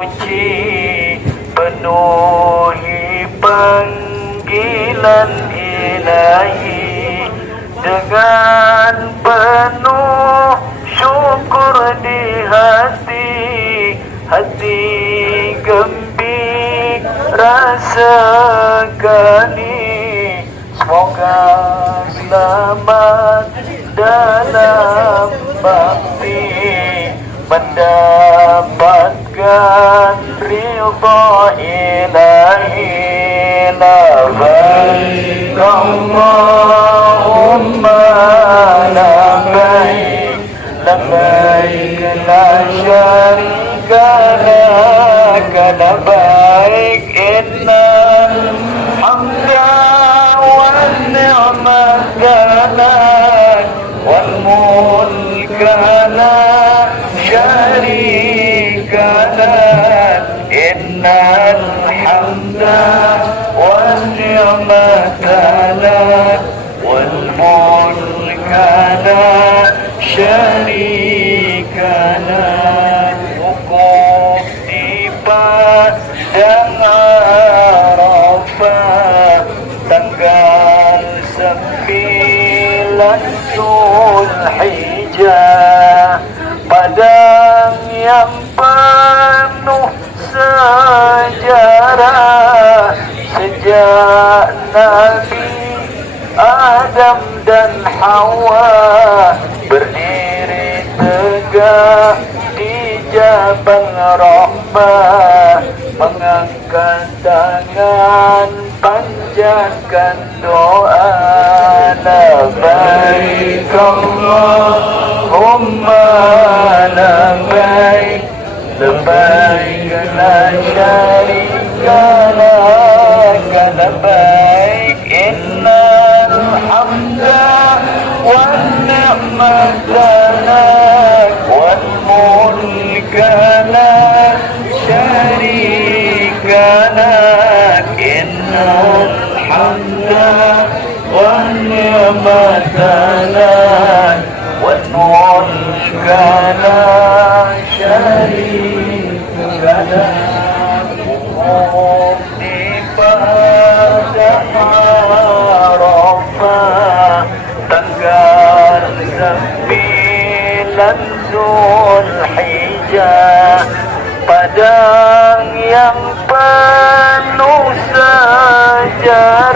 Puji penuhi panggilan ilahi dengan penuh syukur di hati gembira sekali. Semoga selamat dalam bakti, mendapatkan ridha ilahi. Labbaik Allahumma labbaik, labbaik la syarika lak, labbaik innal hamda wan ni'mata lak wal mulka lak شريك لك إن الحمد والنعمة لك والملك لا شريك لك. Wukuf di padang Arafah tanggal 9 Zulhijjah, padang yang penuh sejarah sejak Nabi Adam dan Hawa berdiri tegak di Jabal Rahmah, mengangkat tangan panjatkan doa. Labbaik Allahumma labbaik, labbaik la syarika lak, labbaik innal hamda wan ni'mata lak wal mulka la syarika lak, innal hamda wan ni'mata lak wal mulka la syarika lak. Wukuf di padang Arafah tanggal 9 Zulhijjah, padang yang penuh sejarah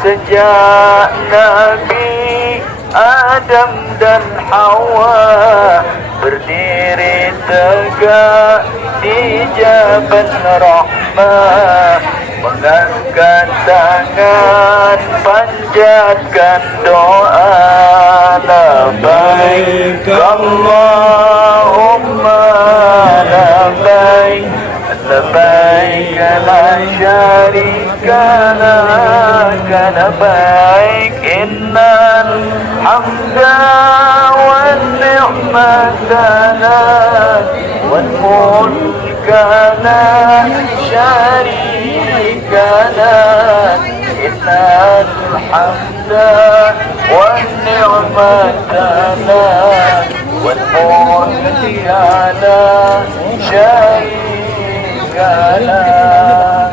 sejak Nabi Adam dan Hawa berdiri tegak di Jabal Rahmah, mengangkat tangan panjatkan doa. Labbaik Allahumma labbaik, labbaik la syarika lak, labbaik innal hamda wan ni'mata lak wal mulka la syarika lak, innal hamda wan ni'mata lak wal mulka la syarika lak.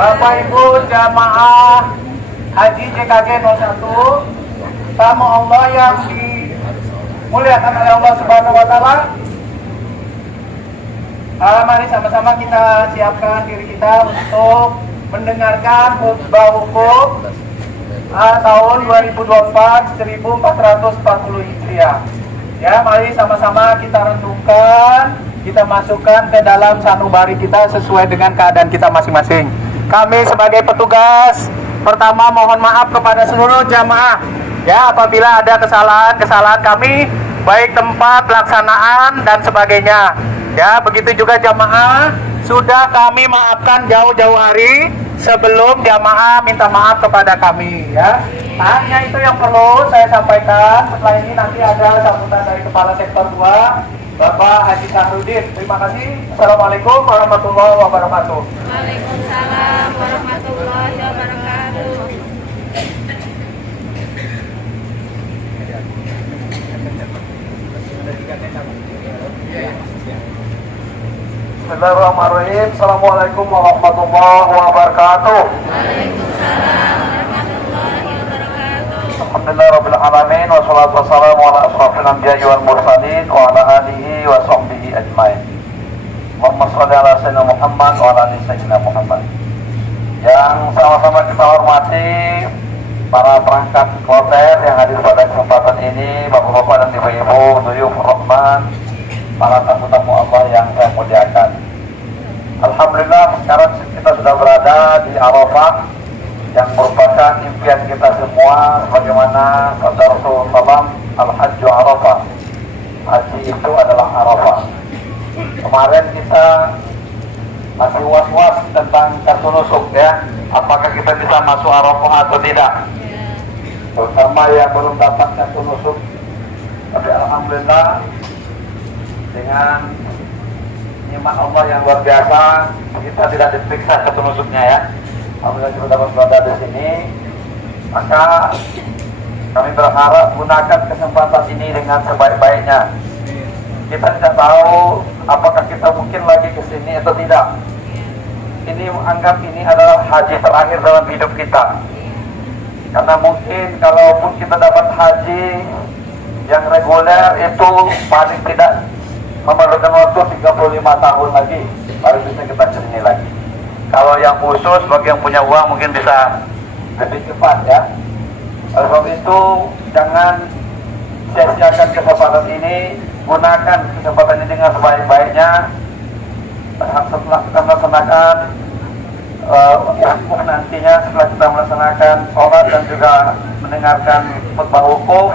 Bapak Ibu jamaah Haji JKG 01, tamu Allah yang dimuliakan oleh Allah Subhanahu wa Ta'ala. Mari sama-sama kita siapkan diri kita untuk mendengarkan khutbah wukuf tahun 2024 1440 Hijriah. Ya, mari sama-sama kita renungkan, kita masukkan ke dalam sanubari kita sesuai dengan keadaan kita masing-masing. Kami sebagai petugas, pertama mohon maaf kepada seluruh jamaah ya apabila ada kesalahan kami, baik tempat pelaksanaan dan sebagainya. Ya, begitu juga jamaah sudah kami maafkan jauh-jauh hari sebelum jamaah minta maaf kepada kami ya. Hanya itu yang perlu saya sampaikan. Setelah ini nanti ada sambutan dari Kepala Sektor 2 Bapak Haji Sahrudin. Terima kasih. Assalamualaikum warahmatullahi wabarakatuh. Waalaikumsalam warahmatullahi wabarakatuh. Bismillahirrahmanirrahim. Assalamualaikum warahmatullahi wabarakatuh. Alhamdulillahirabbil alamin wassalatu wassalamu ala asrofil anbiya'i wal mursalin wa ala alihi wa sahbihi ajmain. Allahumma shalli ala sayyidina Muhammad wa ala ali sayyidina Muhammad. Yang sama-sama kita hormati para perangkat kloter yang hadir pada kesempatan ini, Bapak-bapak dan Ibu-ibu, Duyuf Rahman, para tamu-tamu Allah yang saya muliakan. Alhamdulillah sekarang kita sudah berada di Arafah yang merupakan impian kita semua, sebagaimana sabda Rasulullah Al-Hajju Arafah, haji itu adalah Arafah. Kemarin kita masih was-was tentang kartu nusuk ya, apakah kita bisa masuk Arafah atau tidak, terutama yang belum dapat kartu nusuk. Tapi alhamdulillah dengan nikmat Allah yang luar biasa, kita tidak diperiksa kartu nusuknya ya. Alhamdulillah kita dapat berada di sini. Maka kami berharap gunakan kesempatan ini dengan sebaik-baiknya. Kita tidak tahu apakah kita mungkin lagi ke sini atau tidak. Ini anggap ini adalah haji terakhir dalam hidup kita. Karena mungkin kalaupun kita dapat haji yang reguler itu paling tidak memerlukan waktu 35 tahun lagi baru bisa kita kesini lagi. Kalau yang khusus bagi yang punya uang mungkin bisa lebih cepat ya. Oleh sebab itu jangan sia-siakan kesempatan ini, gunakan kesempatan ini dengan sebaik-baiknya. Setelah kita melaksanakan wukuf nantinya, setelah kita melaksanakan sholat dan juga mendengarkan khutbah wukuf,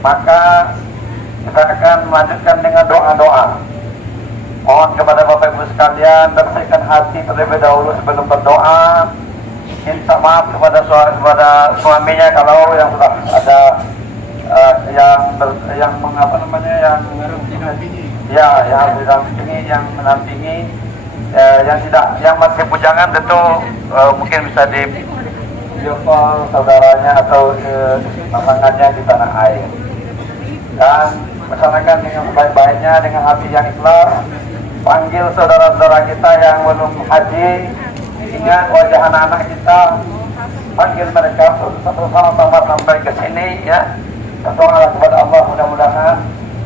maka kita akan melanjutkan dengan doa-doa. Mohon kepada Bapak Ibu sekalian, bersihkan hati terlebih dahulu sebelum berdoa. Minta maaf kepada suaminya kalau yang sudah ada yang mengapa namanya yang didampingi, yang menampingi, yang masih bujangan tentu mungkin bisa di video call saudaranya atau pasangannya di tanah air, dan melaksanakan dengan sebaik-baiknya dengan hati yang ikhlas. Panggil saudara-saudara kita yang belum haji, ingat wajah anak-anak kita, panggil mereka bersama-sama sampai ke sini ya. Berdoalah kepada Allah, mudah-mudahan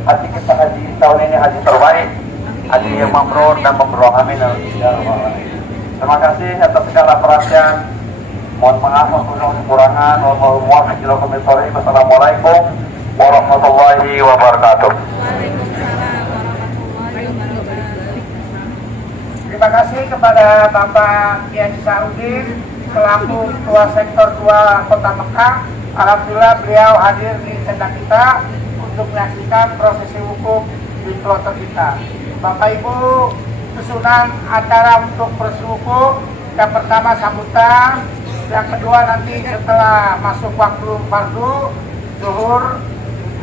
haji kita haji tahun ini haji terbaik, haji yang mabrur dan mabrur. Amin ya rabbal alamin. Terima kasih atas segala perhatian. Mohon maaf apabila kekurangan. Wassalamualaikum warahmatullahi wabarakatuh. Terima kasih kepada Bapak Kiai Sarudin selaku Ketua Sektor 2 Kota Mekah. Alhamdulillah beliau hadir di tenda kita untuk menyaksikan prosesi wukuf di kloter kita. Bapak Ibu, susunan acara untuk prosesi wukuf, yang pertama sambutan, yang kedua nanti setelah masuk waktu fardu zuhur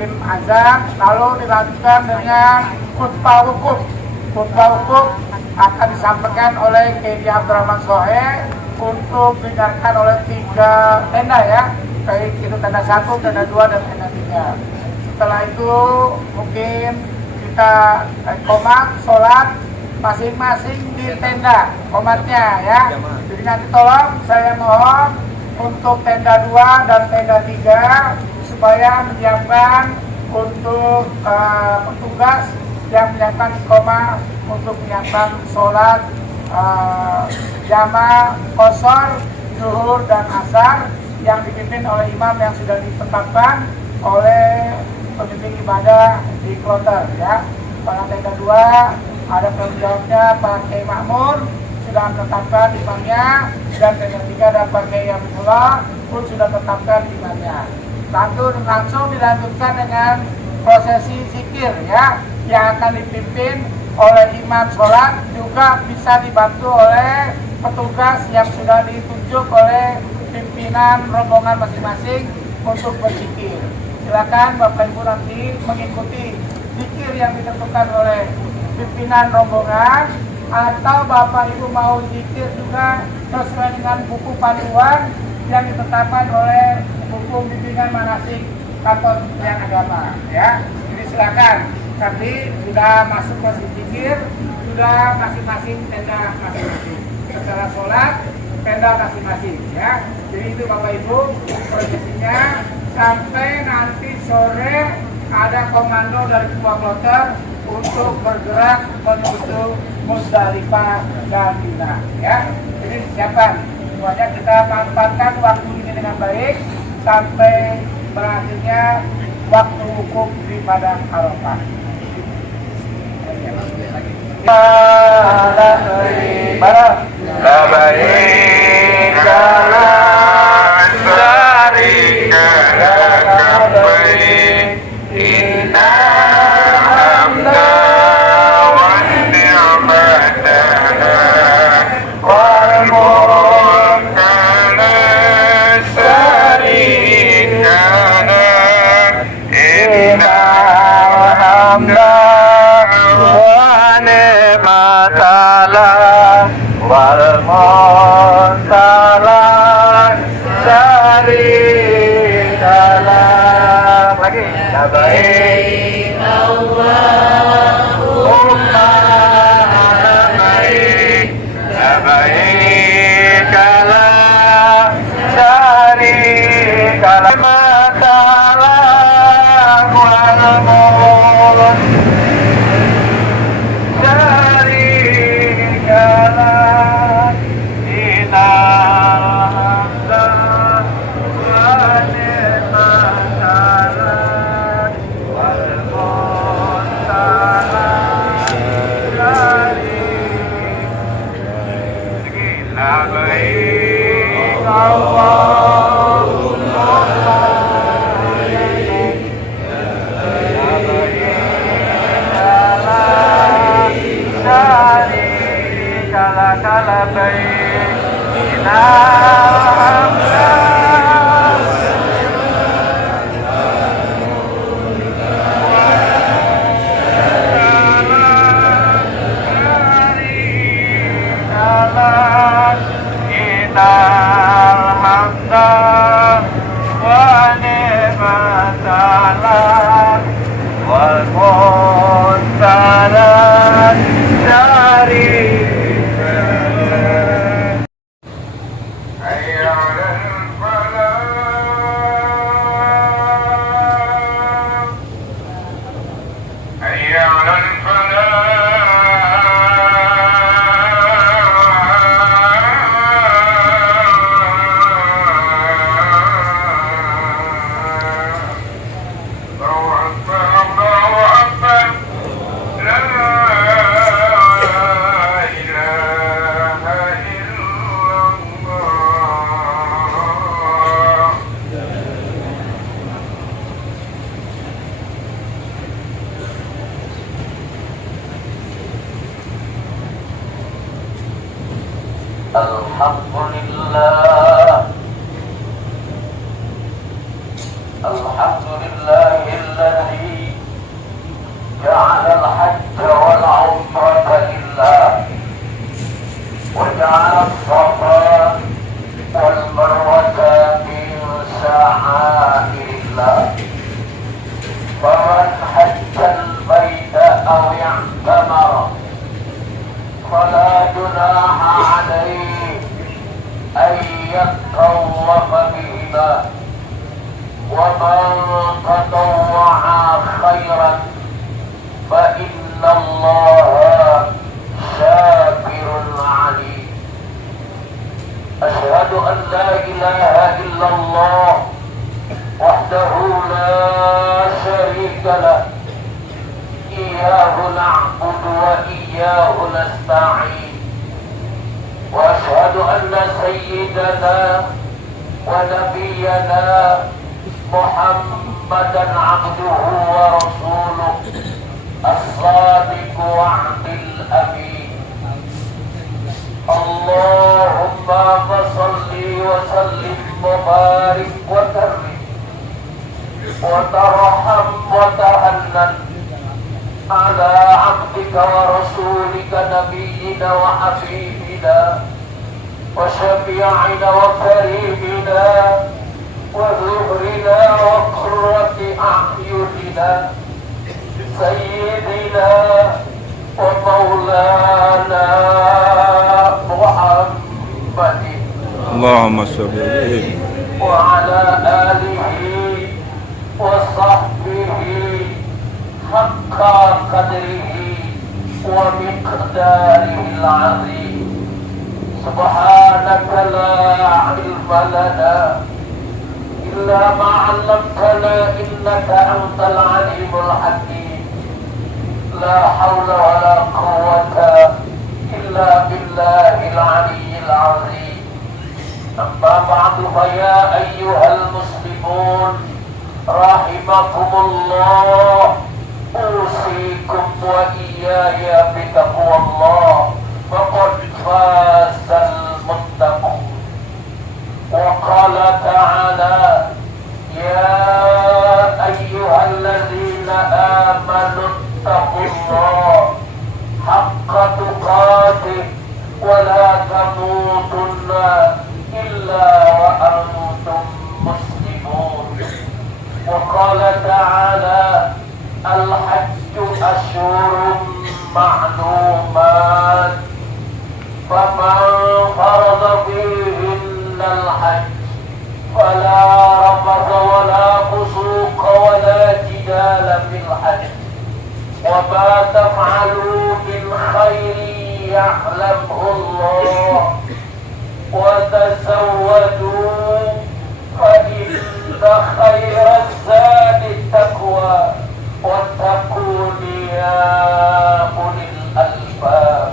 tim azan, lalu dilanjutkan dengan khutbah wukuf. Khutbah wukuf akan disampaikan oleh Kiai Abdurrahman Sohe untuk didengarkan oleh 3 tenda ya, baik itu tenda 1, tenda 2, dan tenda 3. Setelah itu mungkin kita qomat, sholat masing-masing di tenda qomatnya ya. Jadi nanti tolong saya mohon untuk tenda 2 dan tenda 3 supaya menyiapkan untuk petugas yang menyiapkan iqamah untuk menyiapkan sholat jamaah qashar, zuhur dan asar yang dipimpin oleh imam yang sudah ditetapkan oleh pemimpin ibadah di kloter ya. Pada tenda 2 ada tanggung jawabnya Pak Kiai Makmur, sudah menetapkan imamnya, dan tenda 3 ada Pak Kiai Abdullah pun sudah tetapkan imamnya. Langsung dilanjutkan dengan prosesi zikir ya, yang akan dipimpin oleh imam sholat, juga bisa dibantu oleh petugas yang sudah ditunjuk oleh pimpinan rombongan masing-masing untuk berzikir. Silakan Bapak Ibu nanti mengikuti zikir yang ditentukan oleh pimpinan rombongan, atau Bapak Ibu mau zikir juga sesuai dengan buku panduan yang ditetapkan oleh buku bimbingan manasik kantor yang agama ya. Jadi silakan, nanti sudah masuk ke zikir sudah masing-masing tenda masing-masing. Setelah sholat tenda masing-masing ya. Jadi itu Bapak Ibu prosesinya sampai nanti sore ada komando dari Ketua Kloter untuk bergerak menuju Musdalifah dan Mina ya. Jadi siapkan semuanya, kita manfaatkan waktu ini dengan baik sampai berakhirnya waktu wukuf di padang Arafah. Labbaik la syarika lak labbaik innal hamda wan ni'mata wal mulka la syarika lak innal hamda wan ni'mata wal muntalan syarikalah. Lagi labbaik Allahumma labbaik labbaik la syarikalah matalah wal mulk syarikalah innal hamda wan ni'mata wal muntalan syarikalah. Labbaik Allahumma labbaik labbaik la syarika lak labbaik innal hamda innal hamda wa ni'mata wal muntalan syarikalah. Hayya 'alal falah, hayya 'alal Alhamdulillah, alhamdulillahilladzi ja'ala al-hajja wal 'umrata lillah wa ja'ala as-safa wal marwata min sha'airillah. Faman hajja al-baita aw i'tamara fala junaha 'alaihi أن يطوف بهما ومن تطوع خيرا فإن الله شاكر عليم. أشهد أن لا إله إلا الله وحده لا شريك له إياه نعبد وإياه نستعين. وأشهد أن سيدنا ونبينا محمدا عبده ورسوله الصادق وعد الأمين. اللهم صل وسلم وبارك وكرم وترحم وتهنن على عبدك ورسولك نبينا وحبيبنا وشفيعنا وكريمنا وظهرنا وقرة أعيننا سيدنا ومولانا محمد اللهم صل عليه وعلى آله وصحبه حق قدره ومقداره العظيم سبحانك لا علم لنا إلا ما علمتنا إنك أنت العليم الحكيم لا حول ولا قوة إلا بالله العلي العظيم أما بعد فيا أيها المسلمون رحمكم الله أوصيكم وإياي بتقوى الله فقد فاز المتقون وقال تعالى يا أيها الذين آمنوا اتقوا الله حق تقاته ولا تموتن إلا وأنتم مسلمون وقال تعالى الحج أشهر معلومات فمن فرض فيهن الحج فلا رفث ولا فسوق ولا جدال في الحج وما تفعلوا من خير يعلمه الله وتزودوا فإن خير الزاد التقوى واتقون يا أولي الألباب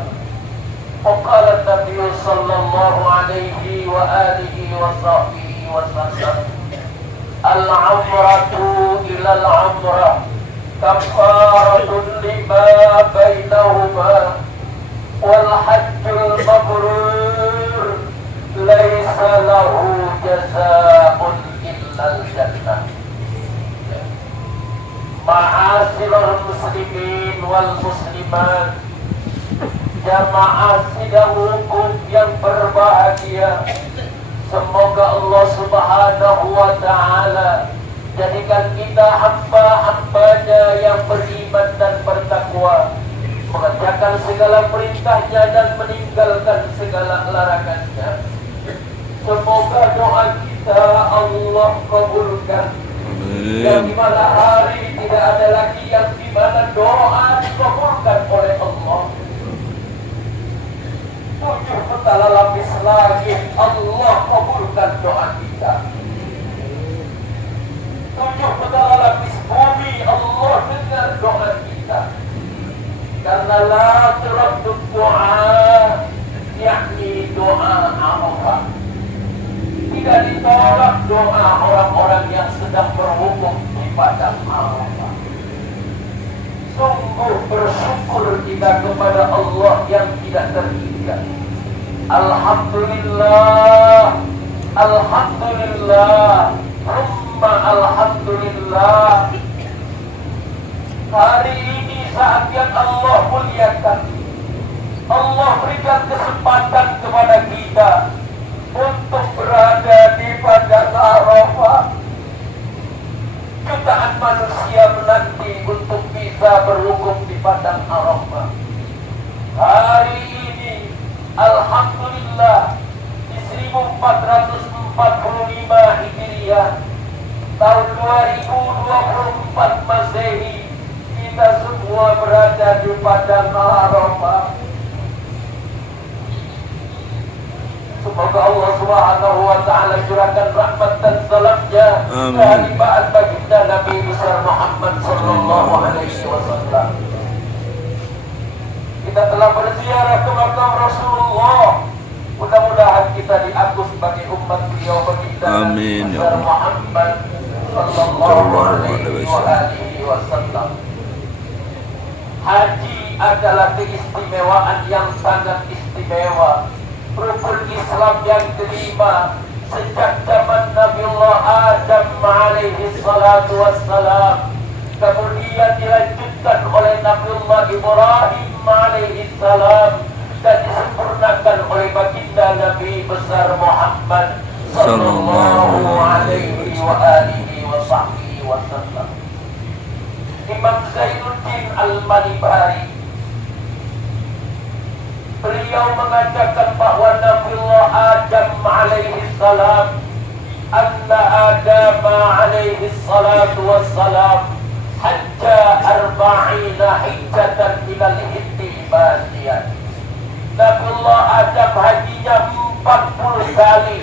وقال النبي صلى الله عليه وآله وصحبه وسلم العمرة إلى العمرة كفارة لما بينهما والحج المبرور ليس له جزاء إلا الجنة. Ma'asyiral muslimin wal muslimat, jamaah sidang hukum yang berbahagia, semoga Allah Subhanahu wa ta'ala jadikan kita hamba-hambanya yang beriman dan bertakwa, mengerjakan segala perintahnya dan meninggalkan segala larangannya. Semoga doa kita Allah kabulkan. Yang di mana hari tidak ada lagi yang di mana doa dikabulkan oleh Allah. 7 petala lapis langit Allah kabulkan doa kita. 7 petala lapis bumi Allah dengar doa kita. Karena la turaddud doa, yakni doa Arafah. Tidak ditolak doa orang-orang yang sedang berwukuf di padang Arafah. Sungguh bersyukur kita kepada Allah yang tidak terhingga. Alhamdulillah, Alhamdulillah, Humma Alhamdulillah. Hari ini saat yang Allah muliakan, Allah berikan kesempatan kepada kita untuk berada di padang Arafah. Jutaan manusia menanti untuk bisa berwukuf di padang Arafah. Hari ini alhamdulillah di 1445 Hijriah, tahun 2024 Masehi, kita semua berada di padang Arafah. Semoga Allah Subhanahu wa ta'ala curahkan rahmat dan salamnya kehadiran baginda Nabi besar Muhammad sallallahu alaihi wasallam. Kita telah berziarah ke makam Rasulullah. Mudah-mudahan kita diaku sebagai umat beliau baginda Nabi besar Muhammad sallallahu alaihi wasallam. Haji adalah keistimewaan yang sangat istimewa, rukun Islam yang kelima sejak zaman Nabiullah Adam alaihi salatu wassalam, kemudian dilanjutkan oleh Nabiullah Ibrahim alaihi salam dan disempurnakan oleh baginda Nabi besar Muhammad sallallahu alaihi wa alihi wa sahbihi wasallam. Imam Zainuddin Al-Malibari beliau mengatakan bahwa Nabiullah Adam alaihi salam, anna Adam alaihi salatu wassalam hajja arba'ina hijjatan minal hindi basian. Nabiullah Adam hajinya 40 kali.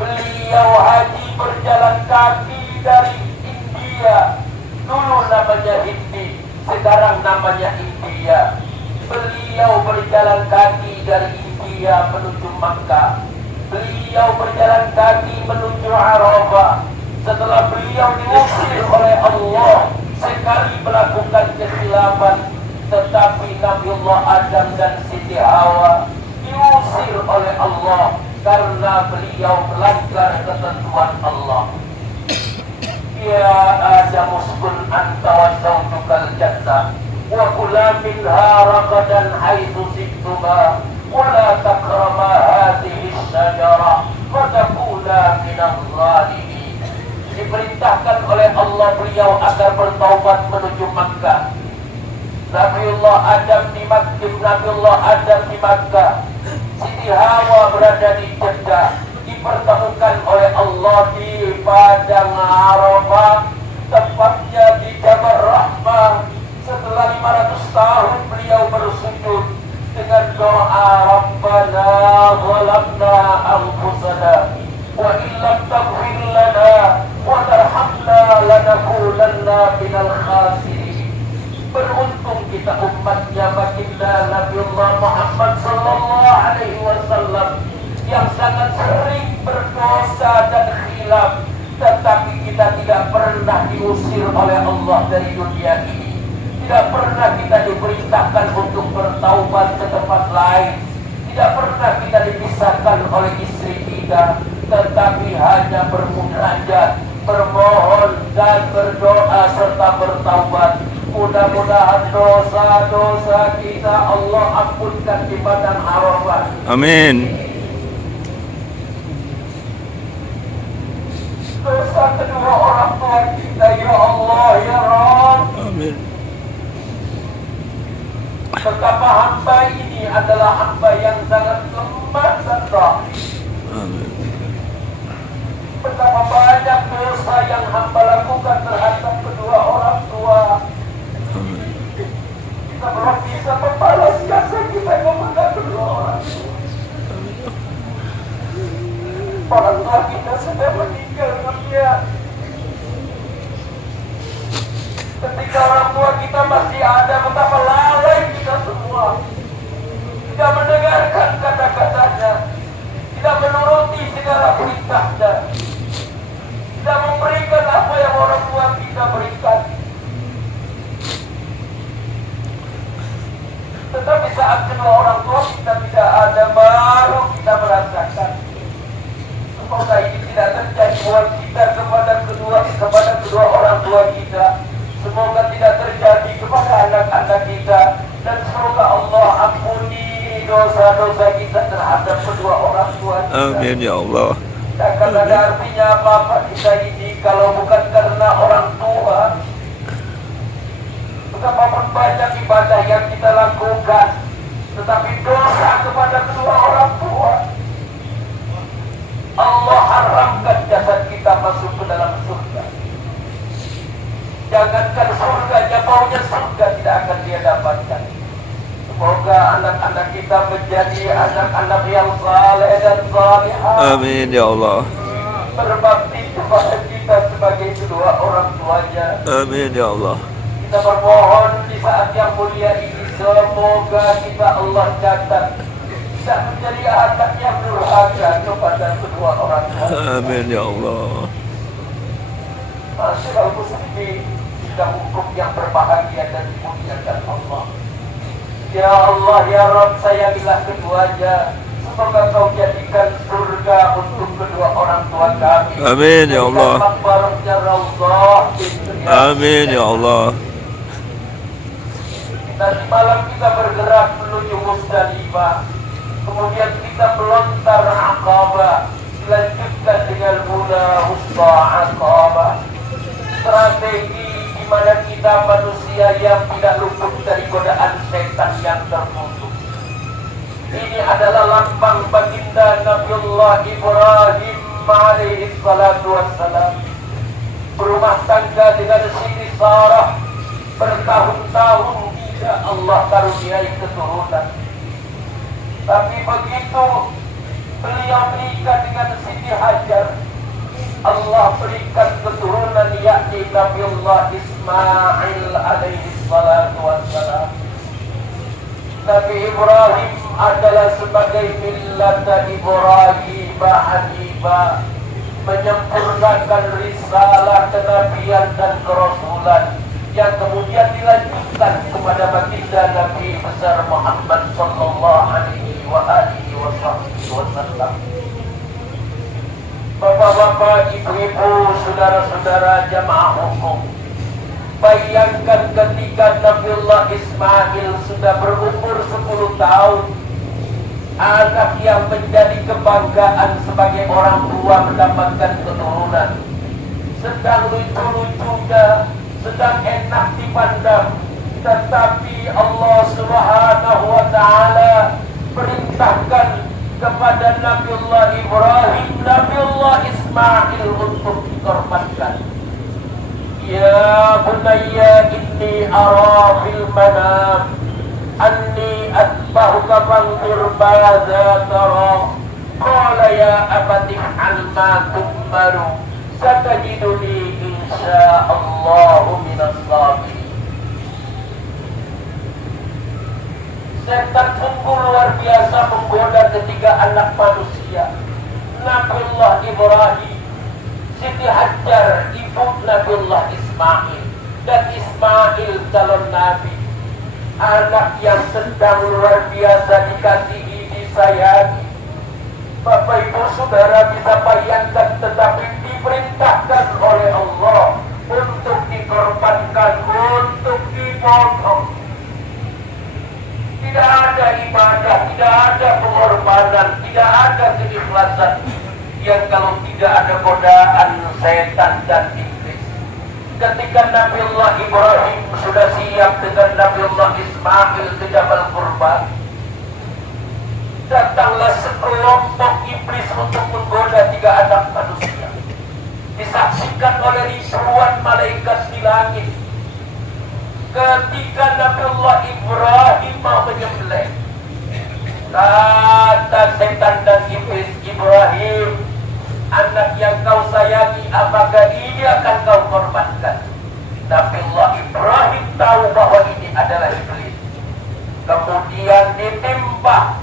Beliau haji berjalan kaki dari India. Dulu namanya Hindi, sekarang namanya India. Beliau berjalan kaki dari India menuju Makkah. Beliau berjalan kaki menuju Arafah. Setelah beliau diusir oleh Allah sekali melakukan kesilapan, tetapi Nabiullah Adam dan Siti Hawa diusir oleh Allah karena beliau melanggar ketentuan Allah. Ya Adam uskun anta wa zawjukal jannah wa kula minha ragadan haitsu shi'tuma wa la taqraba hadhihi asy-syajarah wa takuna minadh dhalimin. Diperintahkan oleh Allah beliau agar bertaubat menuju Makkah. Nabiullah Adam di Makkah, Siti Hawa berada di Jeddah, dipertemukan oleh Allah di padang Arafah, tepatnya di Jabal Rahmah. Setelah 500 tahun beliau bersujud dengan doa Rabbana zalamna anfusana wa illam taghfir lana wa tarhamna lanakunanna minal khasirin. Beruntung kita umatnya baginda Nabiullah Muhammad sallallahu alaihi wasallam yang sangat sering berdosa dan khilaf, tetapi kita tidak pernah diusir oleh Allah dari dunia ini. Tidak pernah kita diperintahkan untuk bertaubat ke tempat lain. Tidak pernah kita dipisahkan oleh istri kita, tetapi hanya bermunajat, bermohon dan berdoa serta bertaubat. Mudah-mudahan dosa-dosa kita Allah ampunkan di padang Arafah. Amin. Dosa kedua orang tua kita, ya Allah, ya Rabb. Amin. Betapa hamba ini adalah hamba yang sangat lemah dan dhaif. Amin. Betapa banyak dosa yang hamba lakukan terhadap kedua orang tua. Amin. Kita belum bisa membalas jasa kita kepada kedua orang tua. Orang tua kita sudah meninggal dunia. Ketika orang tua kita masih ada, betapa lalai kita semua. Tidak mendengarkan kata-katanya, tidak menuruti segala perintahnya, tidak memberikan apa yang orang tua kita berikan. Tetapi saat kedua orang tua kita tidak ada, baru kita merasakan. Semoga ini tidak terjadi buat kita kepada kedua orang tua kita. Semoga tidak terjadi kepada anak-anak kita, dan semoga Allah ampuni dosa-dosa kita terhadap kedua orang tua kita. Amin ya Allah. Takkan ada artinya apa-apa kita ini kalau bukan karena orang tua. Betapapun banyak ibadah yang kita lakukan, tetapi dosa kepada kedua orang tua, Allah haramkan jasad kita masuk ke dalam surga. Jangankan surga, baunya surga tidak akan dia dapatkan. Semoga anak-anak kita menjadi anak-anak yang saleh dan salihah. Amin ya Allah. Berbakti kepada kita sebagai kedua orang tuanya. Amin ya Allah. Kita bermohon di saat yang mulia ini, semoga kita Allah catat tidak menjadi anak yang durhaka kepada kedua orang tua. Amin ya Allah. Masyaallah muslimin, kita hukum yang berbahagia dan dimuliakan Allah. Ya Allah, ya Rabb, sayangilah keduanya. Semoga kau jadikan surga untuk kedua orang tua kami. Amin ya Allah. Amin ya Allah. Nanti malam kita bergerak menuju Musdalifah. Kemudian kita melontar Aqabah, dilanjutkan dengan Mula Wusta Aqabah. Strategi di mana kita manusia yang tidak luput dari godaan setan yang terkutuk. Ini adalah lambang baginda Nabiullah Ibrahim alaihi salatu wassalam. Berumah tangga dengan Siti Sarah, bertahun-tahun tidak Allah karuniai keturunan. Tapi begitu beliau menikah dengan Siti Hajar, Allah berikan keturunan yakni Nabiullah Ismail alaihi salatu wassalam. Nabi Ibrahim adalah sebagai millata Ibrahim Hanifah, menyempurnakan risalah kenabian dan kerasulan yang kemudian dilanjutkan kepada baginda Nabi besar Muhammad sallallahu alaihi wasallam. Bapak-bapak, ibu-ibu, saudara-saudara jamaah hukum, bayangkan ketika Nabiullah Ismail sudah berumur 10 tahun, anak yang menjadi kebanggaan sebagai orang tua mendapatkan keturunan, sedang lucu-lucunya, sedang enak dipandang, tetapi Allah Subhanahu wa Ta'ala perintahkan kepada Nabiullah Ibrahim, Nabiullah Ismail untuk dikorbankan. Ya bunayya inni ara fil manam anni atba'uka fanzur madza tara. Qala ya abati if'al ma tu'maru satajiduni insya'allahu minas sabirin. Setan sungguh luar biasa menggoda ketiga anak manusia, Nabiullah Ibrahim, Siti Hajar ibu Nabiullah Ismail, dan Ismail calon Nabi. Anak yang sedang luar biasa dikasihi, disayangi. Bapak ibu saudara bisa bayangkan, tetapi diperintahkan oleh Allah untuk dikorbankan, untuk dipotong. Tidak ada ibadah, tidak ada pengorbanan, tidak ada keikhlasan yang kalau tidak ada godaan setan dan iblis. Ketika Nabiullah Ibrahim sudah siap dengan Nabiullah Ismail ke Jabal Qurban, datanglah sekelompok iblis untuk menggoda 3 anak manusia. Disaksikan oleh ribuan malaikat di langit. Ketika Nabiullah Ibrahim mau menyembelih, kata setan dan iblis, Ibrahim, anak yang kau sayangi, apakah ini akan kau korbankan? Nabiullah Ibrahim tahu bahwa ini adalah iblis. Kemudian ditimpa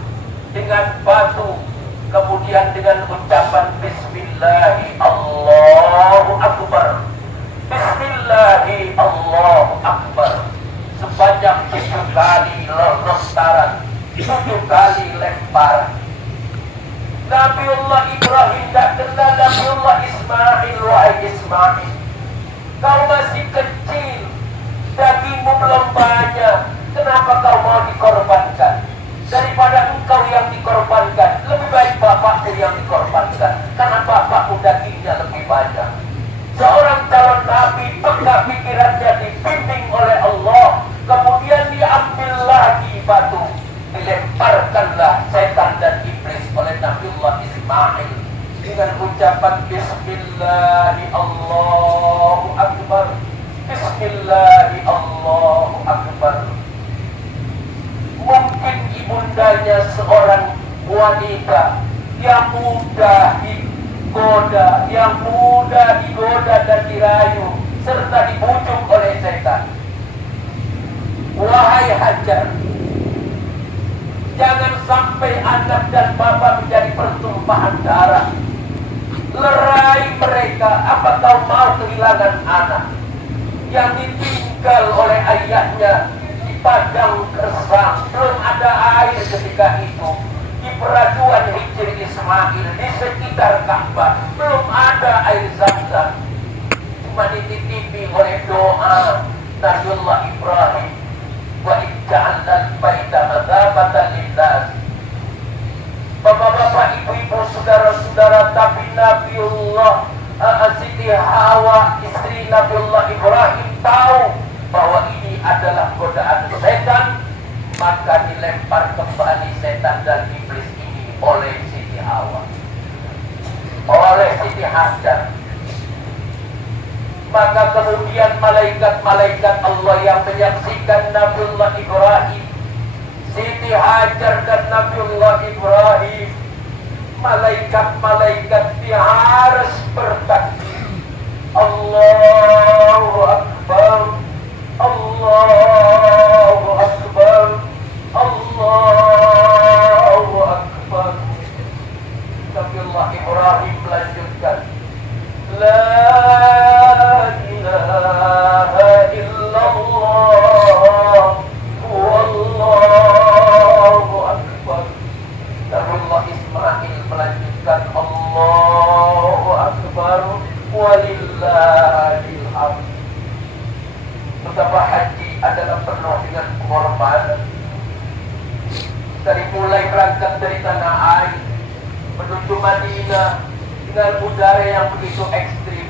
dengan batu, kemudian dengan ucapan Bismillahi Allahu Akbar, Bismillahi Allahu Akbar, sebanyak 7 kali lontaran, 7 kali lemparan. Nabiullah Ibrahim tak kenal Nabiullah Ismail. Wahai Ismail, kau masih kecil, dagingmu belum banyak, kenapa kau mau dikorbankan? Daripada engkau yang dikorbankan, lebih baik bapakku yang dikorbankan, karena bapakku dagingnya lebih banyak. Seorang calon nabi, peka pikirannya dibimbing oleh Allah, kemudian diambil lagi batu, dilemparkanlah setan dan iblis oleh Nabiullah Ismail dengan ucapan Bismillahi Allahu Akbar, Bismillahi Allahu Akbar. Mungkin ibundanya seorang wanita yang mudah digoda, dan dirayu serta dibujuk oleh setan. Wahai Hajar, jangan sampai anak dan bapak menjadi pertumpahan darah. Lerai mereka, apa kau mau kehilangan anak yang ditinggal oleh ayahnya di padang gersang, belum ada air ketika itu. Di peraduan Hijri Ismail di sekitar Ka'bah belum ada air Zam-Zam, cuma dititipi oleh doa Nabiullah Ibrahim, wa ij'alnal baita madzabatan linnas. Bapak-bapak, ibu-ibu, saudara-saudara, tapi Nabiullah Siti Hawa, istri Nabiullah Ibrahim, tahu bahwa ini adalah godaan setan, maka dilempar kembali setan setan dan iblis ini oleh Siti Hawa, oleh Siti Hajar. Maka kemudian malaikat-malaikat Allah yang menyaksikan Nabiullah Ibrahim, Siti Hajar dan Nabiullah Ibrahim, malaikat-malaikat harus bertakbir, Allahu Akbar, Allahu Akbar, Allahu Akbar. Nabiullah Ibrahim melanjutkan, La ilaha illallah wallahu akbar. Nabiullah Ismail melanjutkan, Allahu akbar walillahil hamd. Betapa haji adalah penuh dengan pengorbanan. Dari mulai berangkat dari tanah air menuju Madinah dengan udara yang begitu ekstrim,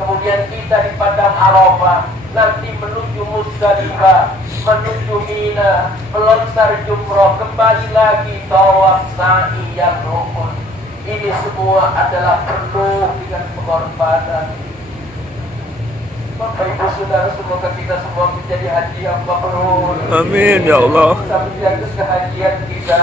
kemudian kita di Padang Arafah, nanti menuju Musdalifah, menuju Mina, melontar jumroh, kembali lagi tawaf sa'i yang rukun. Ini semua adalah penuh dengan pengorbanan. Bapak Ibu Saudara, semoga kita semua menjadi haji yang mabrur. Amin ya Allah. Sampai kehajian kita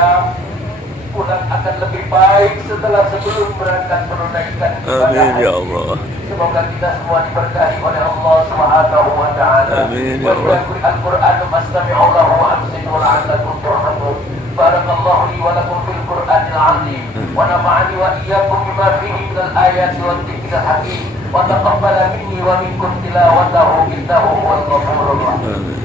pulang akan lebih baik setelah sebelum berangkat menunaikan ibadah. Amin ya Allah. Semoga kita semua diberkahi oleh Allah Subhanahu wa taala. Amin ya Allah. Al-Qur'an mastami'u lahu wa ansitu la'allakum turhamun. Barakallahu li wa lakum fil Qur'anil 'azim wa nafa'ani wa iyyakum bima fihi minal ayati wa dzikril hakim wa taqabbala minni wa minkum tilawatahu innahu huwal ghafurur rahim.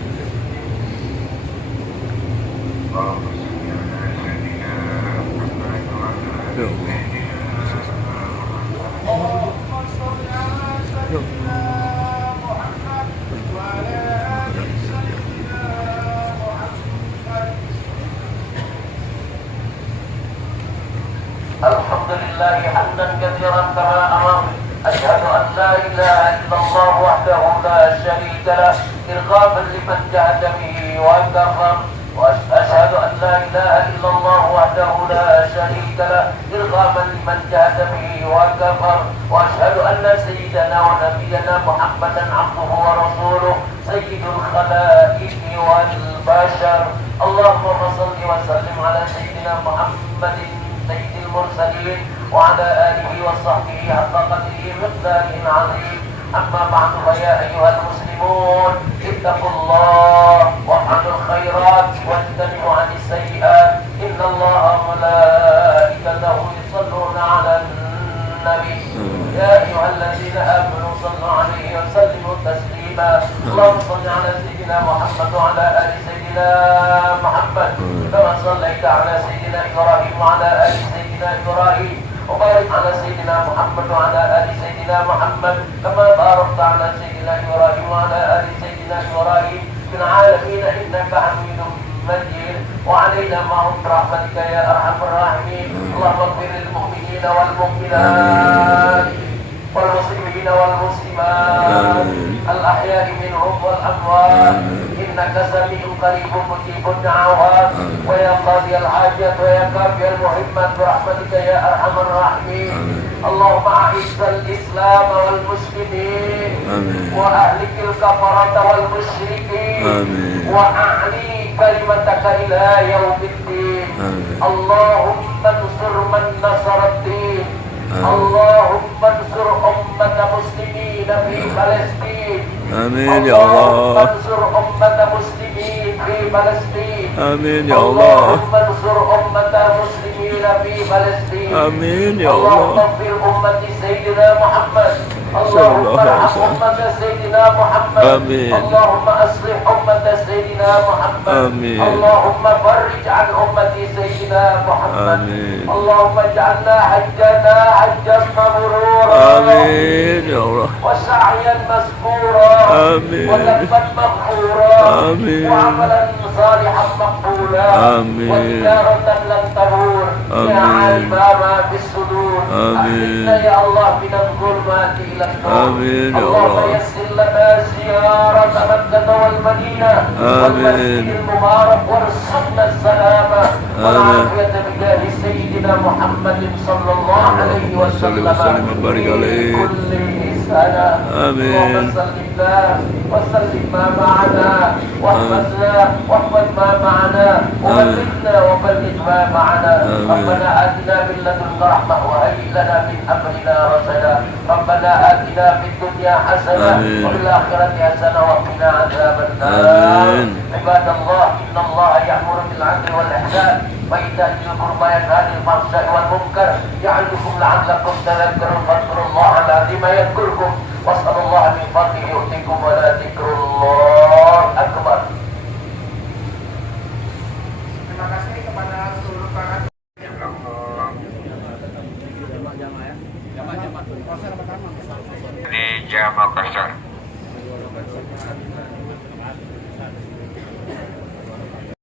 Alhamdulillah hamdan katsiran kama amar. Asyhadu an la ilaha illallah wahdahu la syarika lah irghaban liman jahada bihi wa kafar. وأشهد أن لا إله إلا الله وحده لا شريك له إرغاما لمن جاهد به وكفر وأشهد أن سيدنا ونبينا محمدا عبده ورسوله سيد الخلائق والبشر. اللهم صل وسلم على سيدنا محمد سيد المرسلين وعلى آله وصحبه حق قدره مقداره العظيم. أما بعد فيا أيها المسلمون اتقوا الله وافعلوا الخيرات واجتنبوا عن السيئات. إن الله وملائكته يصلون على النبي يا أيها الذين آمنوا صلوا عليه وسلموا تسليما. اللهم صل على سيدنا محمد وعلى آل سيدنا محمد كما صليت على سيدنا إبراهيم وعلى آل سيدنا إبراهيم وبارك على سيدنا محمد وعلى آل سيدنا محمد كما باركت على سيدنا إبراهيم وعلى آل سيدنا إبراهيم في العالمين إنك حميد مجيد. وعلينا معهم برحمتك يا أرحم الراحمين. اللهم اغفر للمؤمنين والمؤمنات والمسلمين والمسلمات الأحياء منهم والأموات إنك سميع قريب مجيب الدعوات ويا قاضي الحاجات ويا كافي المهمات برحمتك يا أرحم الراحمين. اللهم أعز الإسلام والمسلمين وأهلك الكفرة والمشركين وأعلي كلمتك إلى يوم الدين. اللهم انصر من نصر الدين. اللهم انصر أمة مسلمين في فلسطين. آمين يا اللهم الله. انصر أمة مسلمين في فلسطين. آمين يا الله. اللهم انصر أمة مسلمين في فلسطين. آمين يا اللهم الله. اغفر أمة سيدنا محمد. اللهم ارحم أمة سيدنا محمد. آمين. اللهم أصلح أمة سيدنا محمد. آمين. اللهم فرج عن أمة سيدنا محمد. آمين. اللهم اجعلنا حجا مبرورا. آمين يا الله. وسعيا مسكورا. آمين. وذنبا مغفورا. آمين. وعملا صالحا مقبولا. آمين. وتجارة لن تبور. يا آمين. عالم ما في الصدور. آمين. أخرجنا يا الله من الظلمات إلى آمين يا اللهم الله. يسر لنا زيارة مكة والمدينة والمسجد المبارك وارزقنا السلامة والعافية بجاه سيدنا محمد صلى الله عليه اللهم صل وسلم وبارك عليه. في كل سنة. آمين. اللهم صل الله وسلم ما معنا واحفظنا واحفظ ما معنا وبلغنا وبلغ ما معنا. آمين. ربنا آتنا من لدنك رحمة وهيئ لنا من أمرنا رشدا. ربنا آتنا في الدنيا حسنة آمين. وفي الآخرة حسنة وقنا عذاب النار. آمين. عباد الله إن الله يأمر بالعدل والإحسان وإيتاء ذي القربى ينهى عن الفحشاء والمنكر يعظكم لعلكم تذكرون فاذكروا الله العظيم يذكركم واسألوا الله من فضله يؤتكم